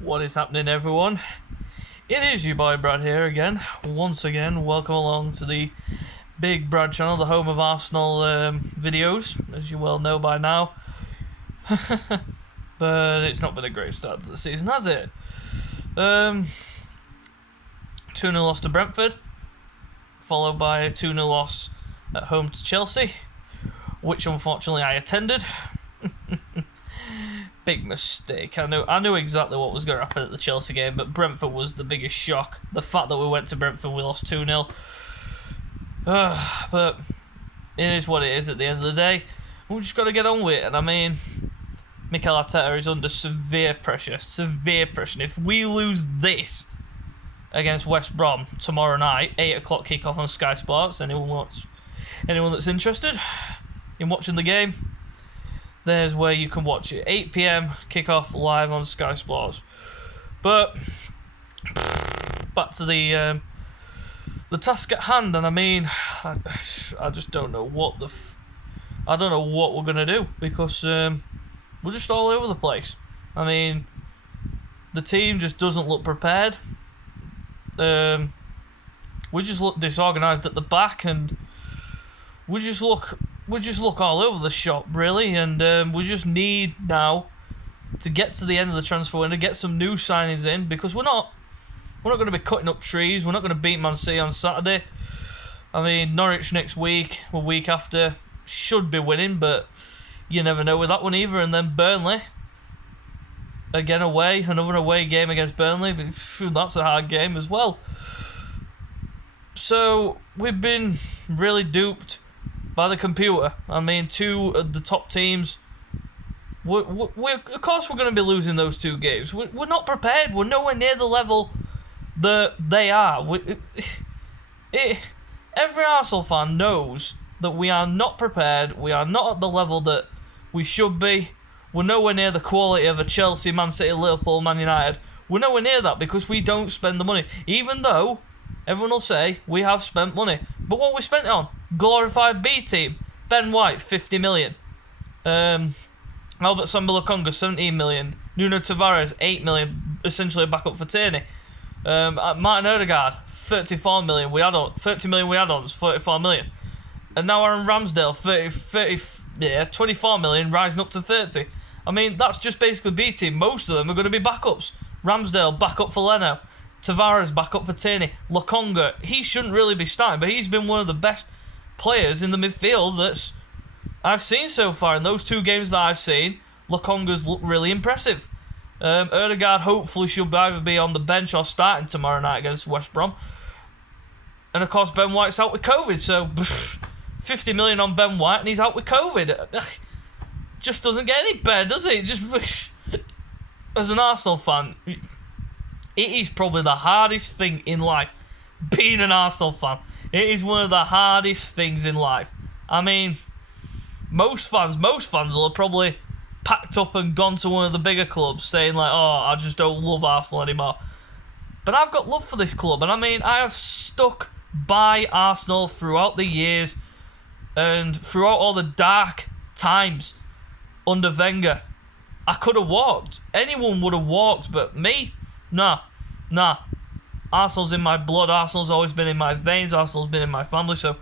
What is happening, everyone? It is your boy Brad here again. Once again, welcome along to the Big Brad channel, the home of Arsenal videos, as you well know by now. But it's not been a great start to the season, has it? 2-0 loss to Brentford, followed by a 2-0 loss at home to Chelsea, which unfortunately I attended. Big mistake. I knew exactly what was going to happen at the Chelsea game, but Brentford was the biggest shock. The fact that we went to Brentford, we lost 2-0. But it is what it is at the end of the day. We've just got to get on with it. And I mean, MIKEL is under severe pressure. Severe pressure. If we lose this against West Brom tomorrow night, 8 o'clock kickoff on Sky Sports, anyone that's interested in watching the game, there's where you can watch it. 8 PM kickoff live on Sky Sports. But back to the task at hand, and I mean, I just don't know what I don't know what we're gonna do, because we're just all over the place. I mean, the team just doesn't look prepared. We just look disorganised at the back, and we just look all over the shop, really, and we just need now to get to the end of the transfer window, get some new signings in, because we're not going to be cutting up trees. We're not going to beat Man City on Saturday. I mean, Norwich next week, or week after, should be winning, but you never know with that one either. And then Burnley, again away, another away game against Burnley. That's a hard game as well. So we've been really duped by the computer. I mean, two of the top teams. We're of course we're going to be losing those two games. We're not prepared. We're nowhere near the level that they are. Every Arsenal fan knows that we are not prepared. We are not at the level that we should be. We're nowhere near the quality of a Chelsea, Man City, Liverpool, Man United. We're nowhere near that because we don't spend the money. Even though everyone will say we have spent money. But what we spent it on? Glorified B team. Ben White, 50 million. Albert Samba-Lokonga, 17 million. Nuno Tavares, 8 million, essentially a backup for Tierney. Martin Odegaard, 34 million. 30 million we add-ons, 34 million. And now Aaron Ramsdale, 24 million, rising up to 30. I mean, that's just basically B team. Most of them are going to be backups. Ramsdale, backup for Leno. Tavares, backup for Tierney. Lokonga, he shouldn't really be starting, but he's been one of the best players in the midfield that I've seen so far. In those two games that I've seen, Lokonga's looked really impressive. Odegaard hopefully should either be on the bench or starting tomorrow night against West Brom. And of course, Ben White's out with COVID, so 50 million on Ben White and he's out with COVID. Just doesn't get any better, does it? Just as an Arsenal fan, it is probably the hardest thing in life, being an Arsenal fan. It is one of the hardest things in life. I mean, most fans will have probably packed up and gone to one of the bigger clubs saying like, oh, I just don't love Arsenal anymore. But I've got love for this club, and I mean, I have stuck by Arsenal throughout the years and throughout all the dark times under Wenger. I could have walked. Anyone would have walked, but me? Nah. Arsenal's in my blood. Arsenal's always been in my veins. Arsenal's been in my family. So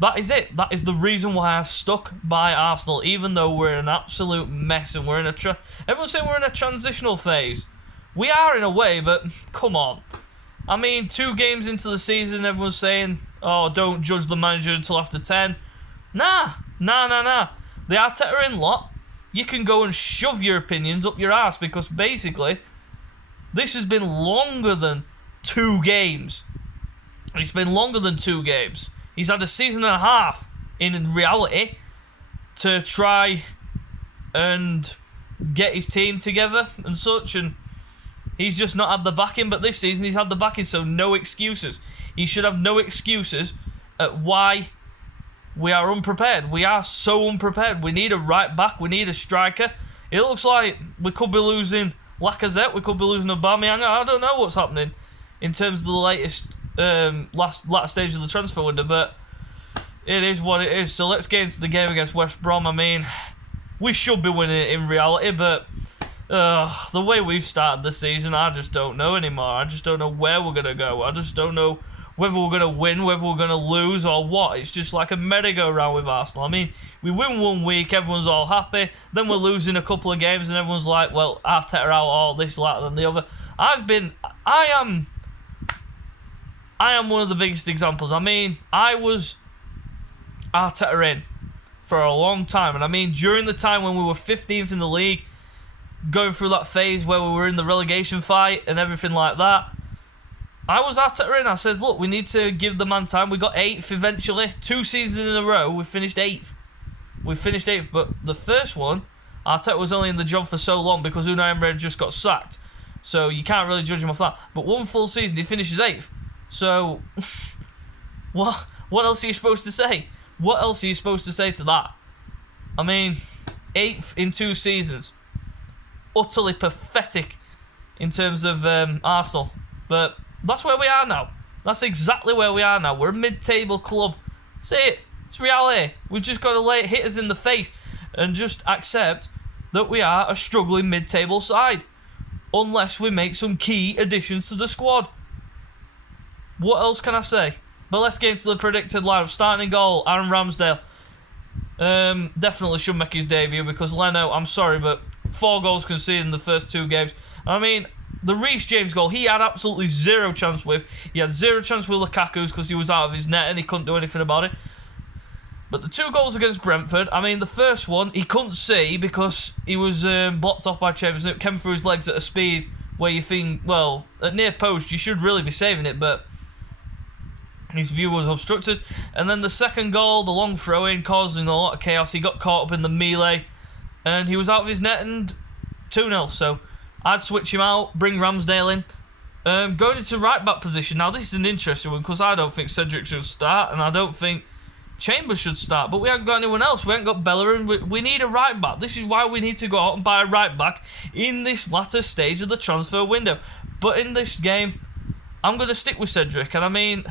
that is it. That is the reason why I've stuck by Arsenal, even though we're in an absolute mess and we're in everyone's saying we're in a transitional phase. We are in a way, but come on. I mean, 2 games into the season, everyone's saying, oh, don't judge the manager until after 10. Nah. The Arteta in lot, you can go and shove your opinions up your ass, because basically this has been longer than 2 games. It's been longer than 2 games. He's had a season and a half in reality to try and get his team together and such, and he's just not had the backing. But this season he's had the backing, so no excuses. He should have no excuses at why we are unprepared. We are so unprepared. We need a right back. We need a striker. It looks like we could be losing Lacazette. We could be losing Aubameyang. I don't know what's happening in terms of the latest last stage of the transfer window, but it is what it is. So let's get into the game against West Brom. I mean, we should be winning it in reality, but The way we've started the season, I just don't know anymore. I just don't know where we're going to go. I just don't know whether we're going to win, whether we're going to lose, or what. It's just like a merry-go-round with Arsenal. I mean, we win one week, everyone's all happy. Then we're losing a couple of games, and everyone's like, well, Arteta out, all this, that, and the other. I am one of the biggest examples. I mean, I was Arteta in for a long time. And I mean, during the time when we were 15th in the league, going through that phase where we were in the relegation fight and everything like that, I was Arteta in. I says, look, we need to give the man time. We got 8th eventually. 2 seasons in a row, we finished 8th. We finished 8th, but the first one, Arteta was only in the job for so long because Unai Emery had just got sacked. So you can't really judge him off that. But one full season, he finishes 8th. So, what else are you supposed to say? What else are you supposed to say to that? I mean, 8th in 2 seasons. Utterly pathetic in terms of Arsenal. But that's where we are now. That's exactly where we are now. We're a mid-table club. That's it. It's reality. We've just got to lay hitters in the face and just accept that we are a struggling mid-table side. Unless we make some key additions to the squad. What else can I say? But let's get into the predicted lineup. Starting in goal, Aaron Ramsdale. Definitely should make his debut because Leno, I'm sorry, but 4 goals conceded in the first 2 games. I mean, the Reece James goal, he had absolutely zero chance with. He had 0 chance with Lukaku's because he was out of his net and he couldn't do anything about it. But the 2 goals against Brentford, I mean, the first one, he couldn't see because he was blocked off by Chambers. It came through his legs at a speed where you think, well, at near post, you should really be saving it, but his view was obstructed. And then the second goal, the long throw-in, causing a lot of chaos. He got caught up in the melee, and he was out of his net and 2-0. So I'd switch him out, bring Ramsdale in. Going into right-back position. Now, this is an interesting one because I don't think Cedric should start, and I don't think Chambers should start. But we haven't got anyone else. We haven't got Bellerin. We need a right-back. This is why we need to go out and buy a right-back in this latter stage of the transfer window. But in this game, I'm going to stick with Cedric. And I mean,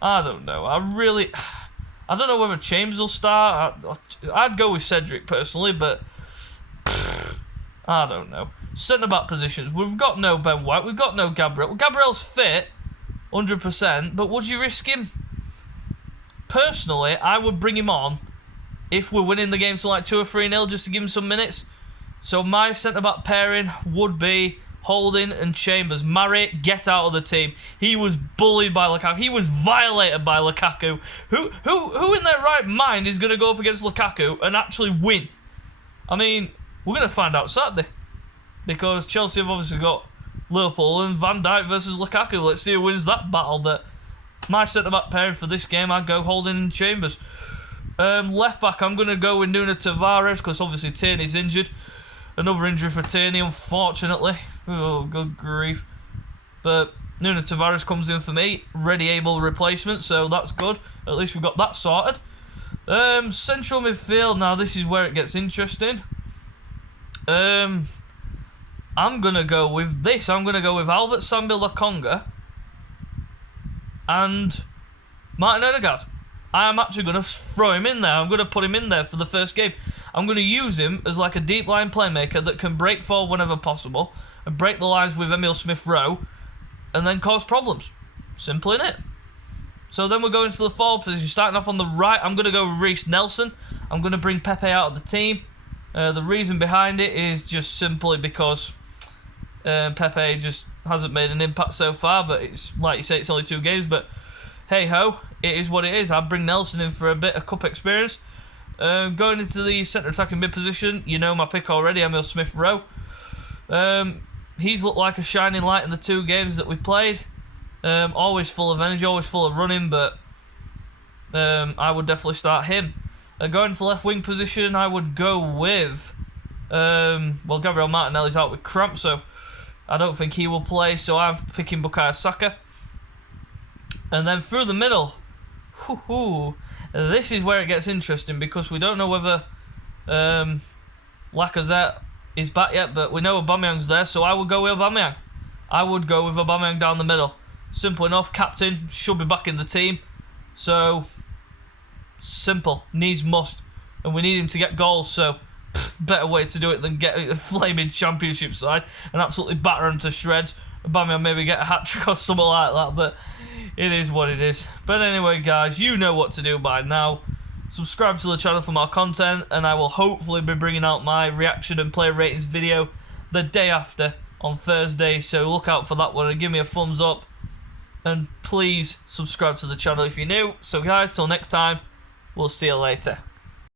I don't know. I don't know whether Chambers will start. I'd go with Cedric personally, but I don't know. Centre-back positions. We've got no Ben White. We've got no Gabriel. Gabriel's fit, 100%, but would you risk him? Personally, I would bring him on if we're winning the game to like 2 or 3-0 just to give him some minutes. So my centre-back pairing would be Holding and Chambers. Murray, get out of the team. He was bullied by Lukaku. He was violated by Lukaku. Who in their right mind is going to go up against Lukaku and actually win? I mean, we're going to find out Saturday. Because Chelsea have obviously got Liverpool and Van Dijk versus Lukaku. Let's see who wins that battle. But my centre-back pairing for this game, I'd go Holding and Chambers. Left back, I'm going to go with Nuno Tavares because obviously Tierney's injured. Another injury for Tierney, unfortunately. Oh, good grief. But Nuno Tavares comes in for me. Ready, able replacement, so that's good. At least we've got that sorted. Central midfield, now this is where it gets interesting. I'm going to go with this. I'm going to go with Albert Sambi Lokonga and Martin Odegaard. I am actually going to throw him in there. I'm going to put him in there for the first game. I'm going to use him as like a deep line playmaker that can break forward whenever possible and break the lines with Emile Smith-Rowe and then cause problems. Simple, innit? So then we're going to the forward position. Starting off on the right, I'm going to go with Reece Nelson. I'm going to bring Pepe out of the team. The reason behind it is just simply because Pepe just hasn't made an impact so far, but it's like you say, it's only 2 games, but hey-ho, it is what it is. I'd bring Nelson in for a bit of cup experience. Going into the centre attacking mid position, you know my pick already, Emile Smith-Rowe. He's looked like a shining light in the 2 games that we played. Always full of energy, always full of running, but I would definitely start him. Going to the left wing position, I would go with Gabriel Martinelli's out with cramp, so I don't think he will play, so I'm picking Bukayo Saka. And then through the middle, this is where it gets interesting because we don't know whether Lacazette is back yet, but we know Aubameyang's there, so I would go with Aubameyang. I would go with Aubameyang down the middle. Simple enough, captain, should be back in the team. So, simple, needs must. And we need him to get goals, so better way to do it than get a flaming championship side and absolutely batter them to shreds. Aubameyang maybe get a hat-trick or something like that, but it is what it is. But anyway, guys, you know what to do by now. Subscribe to the channel for more content, and I will hopefully be bringing out my reaction and player ratings video the day after on Thursday, so look out for that one and give me a thumbs up. And please subscribe to the channel if you're new. So guys, till next time, we'll see you later.